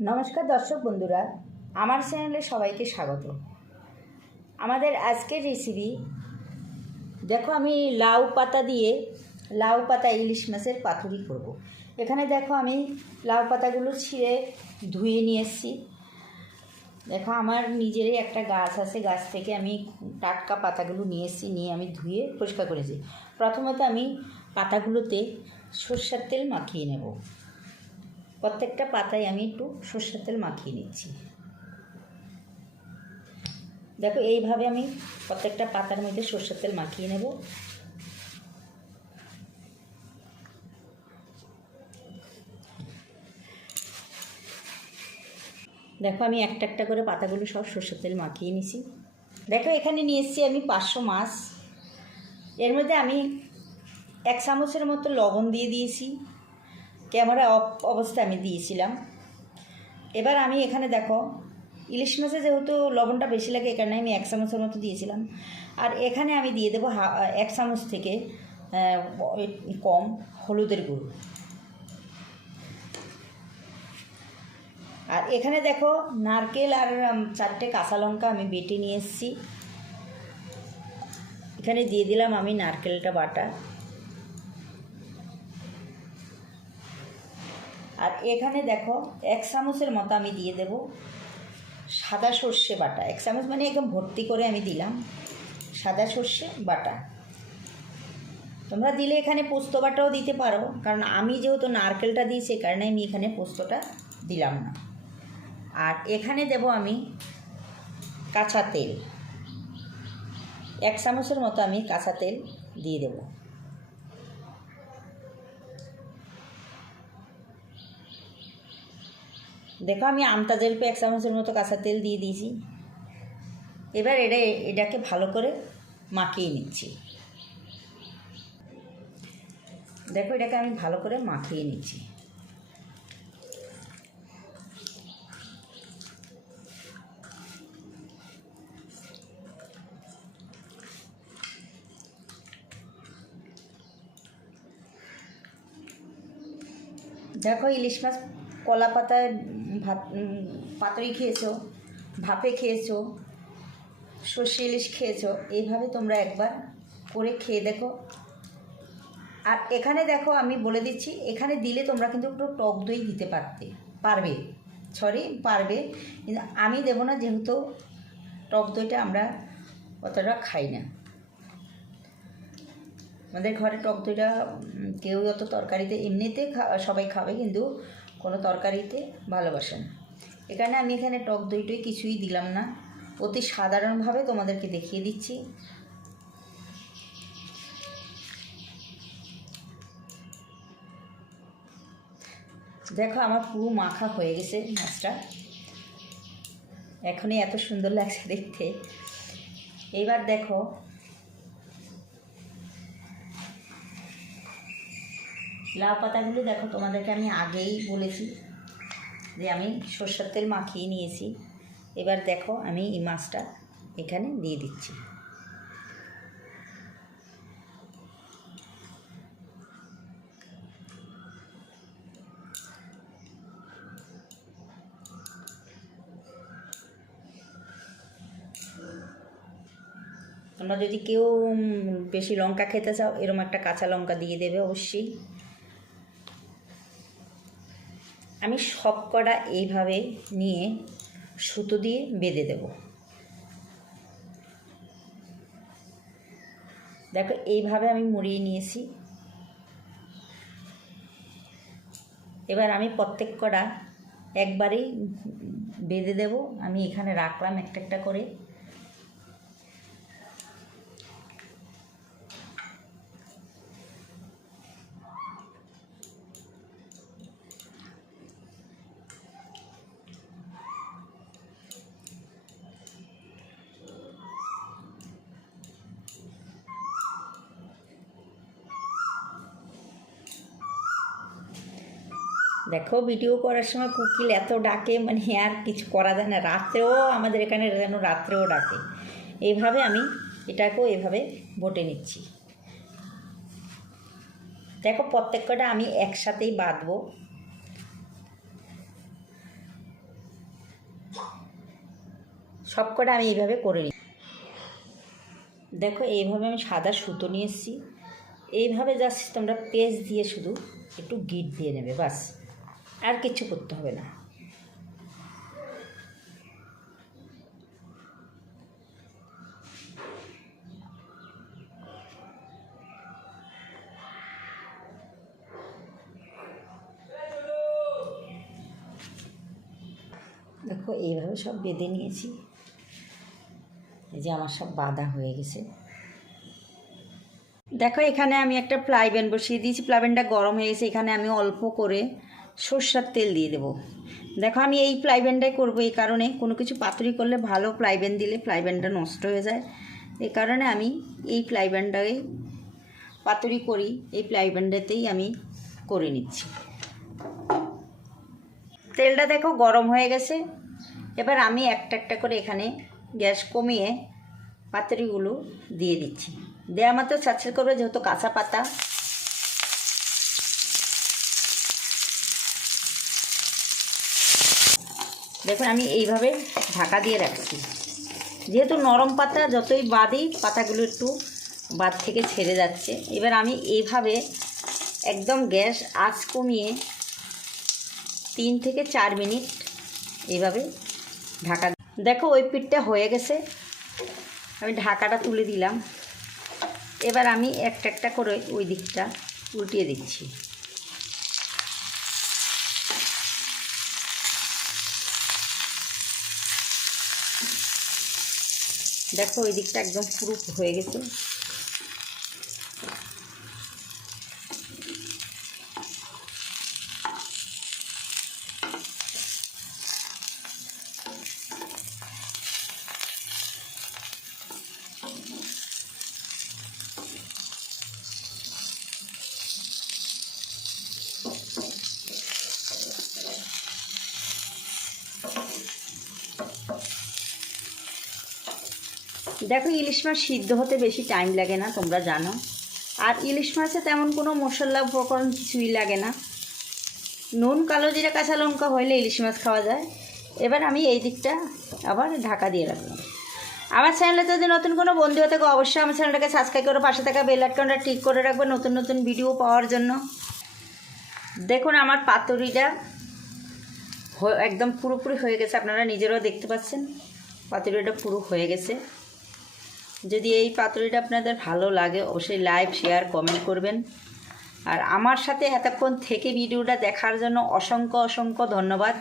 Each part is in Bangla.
নমস্কার দর্শক বন্ধুরা, আমার চ্যানেলে সবাইকে স্বাগত। আমাদের আজকের রেসিপি দেখো, আমি লাউ পাতা ইলিশ মাছের পাতুরি করব। এখানে দেখো আমি লাউ পাতাগুলো ছিঁড়ে ধুয়ে নিয়ে এসেছি। দেখো আমার নিজেরই একটা গাছ আছে, গাছ থেকে আমি টাটকা পাতাগুলো নিয়ে এসেছি, নিয়ে আমি ধুয়ে পরিষ্কার করেছি। প্রথমত আমি পাতাগুলোতে সরষের তেল মাখিয়ে নেব। প্রত্যেকটা পাতায় আমি একটু সরষের তেল মাখিয়ে নিচ্ছি। দেখো এইভাবে আমি প্রত্যেকটা পাতার মধ্যে সরষের তেল মাখিয়ে নেব। দেখো আমি একটা একটা করে পাতাগুলো সব সরষের তেল মাখিয়ে নিছি। দেখো এখানে নিয়ে এসেছি আমি 500 মাছ। এর মধ্যে আমি 1 চামচের মতো লবণ দিয়ে দিয়েছি, ক্যামেরা অফ অবস্থায় আমি দিয়েছিলাম। এবার আমি এখানে দেখো ইলিশ মাছে যেহেতু লবণটা বেশি লাগে, এই কারণে আমি 1 চামচের মতো দিয়েছিলাম। আর এখানে আমি দিয়ে দেবো 1 চামচ থেকে কম হলুদের গুঁড়ো। আর এখানে দেখো নারকেল আর 4টে কাঁচা লঙ্কা আমি বেটে নিয়ে এসেছি, এখানে দিয়ে দিলাম আমি নারকেলটা বাটা। আর এখানে দেখো 1 চামচের মতো আমি দিয়ে দেব সাদা সর্ষে বাটা। 1 চামচ মানে একদম ভর্তি করে আমি দিলাম সাদা সর্ষে বাটা। তোমরা দিলে এখানে পোস্ত বাটাও দিতে পারো, কারণ আমি যেহেতু নারকেলটা দিই সে কারণে আমি এখানে পোস্তটা দিলাম না। আর এখানে দেব আমি কাঁচা তেল, 1 চামচের মতো আমি কাঁচা তেল দিয়ে দেব। দেখো আমি আমতা জেলপে 1 চামচের মতো কাঁচা তেল দিয়ে দিয়েছি। এবার এটাকে ভালো করে মাখিয়ে নিচ্ছি। দেখো এটাকে আমি ভালো করে মাখিয়ে নিচ্ছি। দেখো ইলিশ মাছ কলা পাতায় পাতুরি খেয়েছো, ভাপে খেয়েছো, সর্ষে ইলিশ খেয়েছো, এইভাবে তোমরা একবার করে খেয়ে দেখো। আর এখানে দেখো আমি বলে দিচ্ছি, এখানে দিলে তোমরা কিন্তু একটু টক দই দিতে পারবে, কিন্তু আমি দেবো না, যেহেতু টক দইটা আমরা অতটা খাই না। আমাদের ঘরে টক দইটা কেউ অত তরকারিতে এমনিতে সবাই খাবে, কিন্তু কোনো তরকারিতে ভালোবাসে না। এখানে আমি এখানে টক দইটাই কিছুই দিলাম না, অতি সাধারণভাবে তোমাদেরকে দেখিয়ে দিচ্ছি। দেখো আমার পুরো মাখা হয়ে গেছে মাছটা, এখনই এত সুন্দর লাগছে দেখতে। এইবার দেখো লাউ পাতাগুলো, দেখো তোমাদেরকে আমি আগেই বলেছি যে আমি সরষের তেল মাখিয়ে নিয়েছি। এবার দেখো আমি এই মাছটা এখানে দিয়ে দিচ্ছি। তোমরা যদি কেউ বেশি লঙ্কা খেতে চাও, এরকম একটা কাঁচা লঙ্কা দিয়ে দেবে অবশ্যই। আমি সব কটা এইভাবে নিয়ে সুতো দিয়ে বেঁধে দেব। দেখো এইভাবে আমি মুড়িয়ে নিয়েছি। এবার আমি প্রত্যেক কটা একবারেই বেঁধে দেব। আমি এখানে রাখলাম একটা একটা করে। দেখো ভিডিও করার সময় কোকিল এত ডাকে, মানে আর কিছু করা যায় না। রাত্রেও আমাদের এখানে যেন রাত্রেও ডাকে। এইভাবে আমি এটাকেও এভাবে বটে নিচ্ছি। দেখো প্রত্যেক কটা আমি একসাথেই বাঁধবো। সব কটা আমি এইভাবে করে নিই। দেখো এইভাবে আমি সাদা সুতো নিয়ে এসেছি, এইভাবে জাস্ট তোমরা পেজ দিয়ে শুধু একটু গিট দিয়ে নেবে, বাস, আর কিছু করতে হবে না। দেখো এইভাবে সব বেঁধে নিয়েছি, এই যে আমার সব বাঁধা হয়ে গেছে। দেখো এখানে আমি একটা ফ্রাই প্যান বসিয়ে দিয়েছি, ফ্রাই প্যানটা গরম হয়ে গেছে। এখানে আমি অল্প করে সরষের তেল দিয়ে দেবো। দেখো আমি এই ফ্রাই প্যানটাই করবো, এই কারণে কোনো কিছু পাতুরি করলে ভালো ফ্রাই প্যান দিলে ফ্রাই প্যানটা নষ্ট হয়ে যায়, এই কারণে আমি এই ফ্রাই প্যানটাই পাতুরি করি, এই ফ্রাই প্যানটাতেই আমি করে নিচ্ছি। তেলটা দেখো গরম হয়ে গেছে। এবার আমি একটা একটা করে এখানে গ্যাস কমিয়ে পাতুরিগুলো দিয়ে দিচ্ছি। দেওয়া মাত্র ছাড়ছাড় করবে, যেহেতু কাঁচা পাতা। দেখুন আমি এইভাবে ঢাকা দিয়ে রাখছি, যেহেতু নরম পাতা, যতই বাঁধি পাতাগুলো একটু বাদ থেকে ছেড়ে যাচ্ছে। এবার আমি এইভাবে একদম গ্যাস আঁচ কমিয়ে 3 থেকে 4 মিনিট এইভাবে ঢাকা। দেখো ওই পিঠটা হয়ে গেছে, আমি ঢাকাটা তুলে দিলাম। এবার আমি একটা একটা করে ওই দিকটা উল্টিয়ে দিচ্ছি। দেখো ওই দিকটা একদম পুরো হয়ে গেছে। দেখো ইলিশ মাছ সিদ্ধ হতে বেশি টাইম লাগে না, তোমরা জানো। আর ইলিশ মাছে তেমন কোনো মশলা উপকরণ কিছুই লাগে না, নুন, কালো জিরা, কাঁচা লঙ্কা হইলে ইলিশ মাছ খাওয়া যায়। এবার আমি এই দিকটা আবার ঢাকা দিয়ে রাখলাম। আমার চ্যানেলে যদি নতুন কোনো বন্ধু হয়ে থাকে অবশ্যই আমার চ্যানেলটাকে সাবস্ক্রাইব করে পাশে থাকা বেল আইকনটা টিক করে রাখবে নতুন নতুন ভিডিও পাওয়ার জন্য। দেখুন আমার পাতুরিটা একদম পুরোপুরি হয়ে গেছে, আপনারা নিজেরাও দেখতে পাচ্ছেন পাতুরিটা পুরো হয়ে গেছে। যদি এই পাতুরিটা আপনাদের ভালো লাগে অবশ্যই লাইক, শেয়ার, কমেন্ট করবেন। আর আমার সাথে এতক্ষণ থেকে ভিডিওটা দেখার জন্য অসংখ্য অসংখ্য ধন্যবাদ।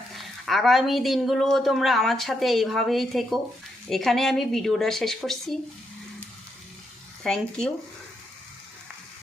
আগামী দিনগুলোও তোমরা আমার সাথে এইভাবেই থেকো। এখানে আমি ভিডিওটা শেষ করছি। Thank you.